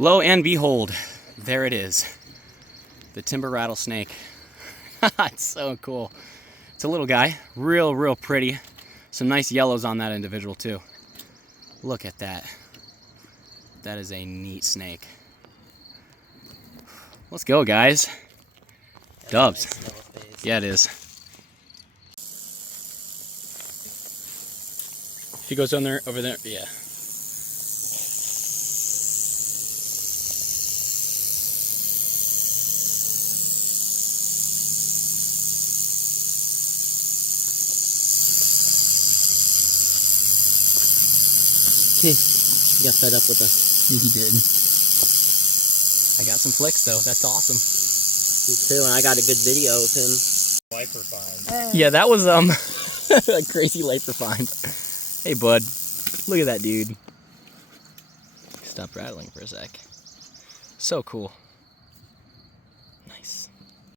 Lo and behold, there it is. The timber rattlesnake. It's so cool. It's a little guy, real pretty. Some nice yellows on that individual too. Look at that. That is a neat snake. Let's go, guys. That's Dubs. a nice little face. Yeah, it is. If he goes on there, over there, yeah. He got fed up with us. He did. I got some flicks though. That's awesome. Me too, and I got a good video of him. Wiper find. Yeah, that was a crazy lifer find. Hey, bud. Look at that dude. Stop rattling for a sec. So cool. Nice.